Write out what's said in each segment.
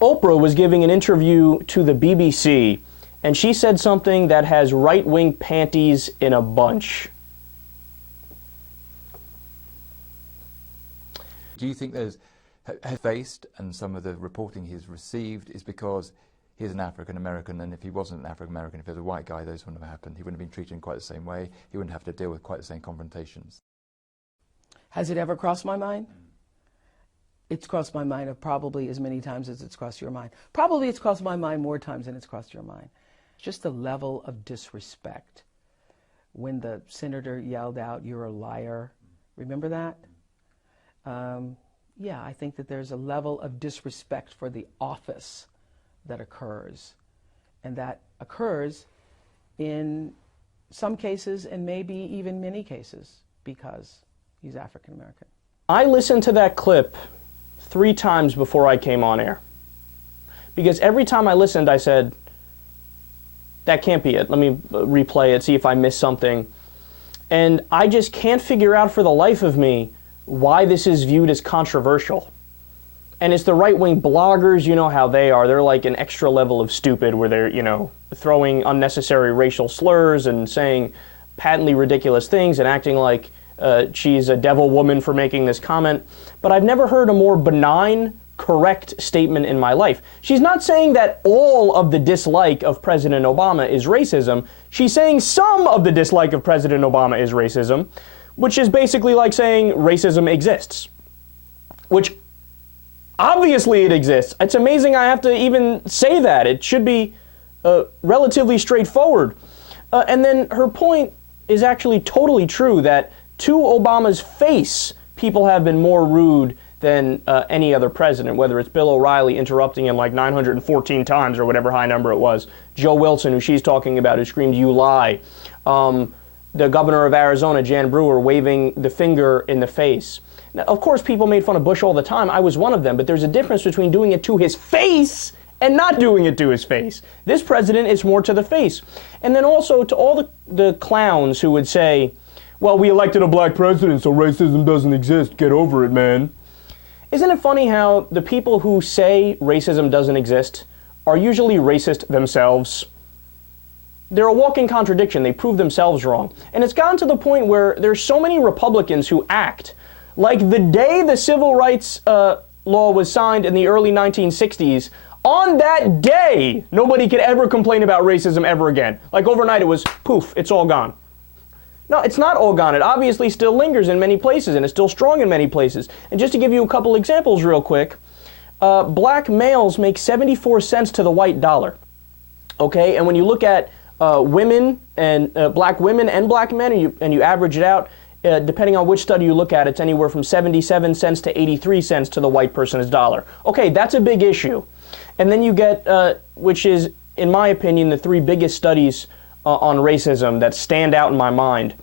Oprah was giving an interview to the BBC, and she said something that has right-wing panties in a bunch. Do you think has faced, and some of the reporting he's received is because he's an African-American, and if he wasn't an African-American, if he was a white guy, those wouldn't have happened. He wouldn't have been treated in quite the same way. He wouldn't have to deal with quite the same confrontations. Has it ever crossed my mind? It's crossed my mind probably as many times as it's crossed your mind. Probably it's crossed my mind more times than it's crossed your mind. Just the level of disrespect. When the senator yelled out, "You're a liar." Remember that? Yeah, I think that there's a level of disrespect for the office that occurs. And that occurs in some cases and maybe even many cases because he's African American. I listened to that clip 3 times before I came on air. Because every time I listened, I said, that can't be it. Let me replay it, see if I missed something. And I just can't figure out for the life of me why this is viewed as controversial. And it's the right-wing bloggers, you know how they are. They're like an extra level of stupid where they're, you know, throwing unnecessary racial slurs and saying patently ridiculous things and acting like she's a devil woman for making this comment. But I've never heard a more benign, correct statement in my life. She's not saying that all of the dislike of President Obama is racism. She's saying some of the dislike of President Obama is racism, which is basically like saying racism exists, which obviously it exists. It's amazing I have to even say that. It should be relatively straightforward. And then her point is actually totally true, that to Obama's face, people have been more rude than any other president, whether it's Bill O'Reilly interrupting him like 914 times or whatever high number it was, Joe Wilson, who she's talking about, who screamed, "You lie," the governor of Arizona, Jan Brewer, waving the finger in the face. Now, of course, people made fun of Bush all the time. I was one of them, but there's a difference between doing it to his face and not doing it to his face. This president is more to the face. And then also to all the clowns who would say, well, we elected a black president, so racism doesn't exist. Get over it, man. Isn't it funny how the people who say racism doesn't exist are usually racist themselves? They're a walking contradiction. They prove themselves wrong. And it's gotten to the point where there's so many Republicans who act like the day the civil rights law was signed in the early 1960s, on that day, nobody could ever complain about racism ever again. Like overnight, it was poof, it's all gone. No, it's not all gone. It obviously still lingers in many places, and it's still strong in many places. And just to give you a couple examples real quick, black males make 74 cents to the white dollar. Okay, and when you look at women and black women and black men, and you average it out, depending on which study you look at, it's anywhere from 77 cents to 83 cents to the white person's dollar. Okay, that's a big issue. And then you get, which is, in my opinion, the 3 biggest studies on racism that stand out in my mind.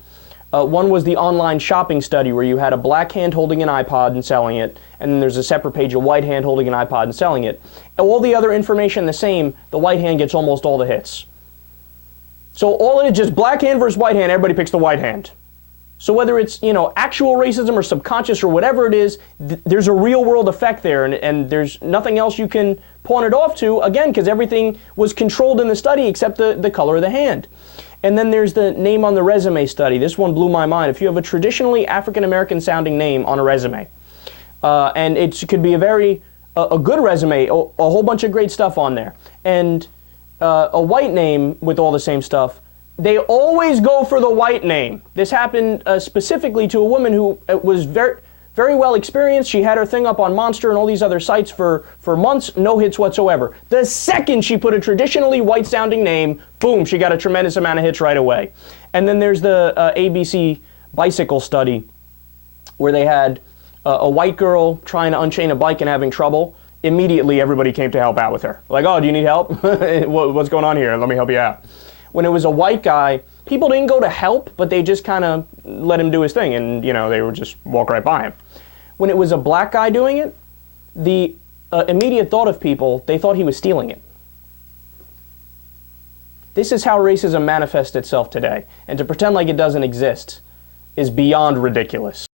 One was the online shopping study, where you had a black hand holding an iPod and selling it, and then there's a separate page, a white hand holding an iPod and selling it. All the other information the same, the white hand gets almost all the hits. So all it is, just black hand versus white hand, everybody picks the white hand. So whether it's, you know, actual racism or subconscious or whatever it is, there's a real world effect there, and there's nothing else you can pawn it off to, again, because everything was controlled in the study except the color of the hand. And then there's the name on the resume study. This one blew my mind. If you have a traditionally African-American sounding name on a resume, and it could be a good resume, a whole bunch of great stuff on there, and a white name with all the same stuff, they always go for the white name. This happened specifically to a woman who was very, very well experienced. She had her thing up on Monster and all these other sites for months, no hits whatsoever. The second she put a traditionally white-sounding name, boom, she got a tremendous amount of hits right away. And then there's the ABC bicycle study, where they had a white girl trying to unchain a bike and having trouble. Immediately, everybody came to help out with her. Like, oh, do you need help? What's going on here? Let me help you out. When it was a white guy, people didn't go to help, but they just kind of let him do his thing, and, you know, they would just walk right by him. When it was a black guy doing it, the immediate thought of people, they thought he was stealing it. This is how racism manifests itself today, and to pretend like it doesn't exist is beyond ridiculous.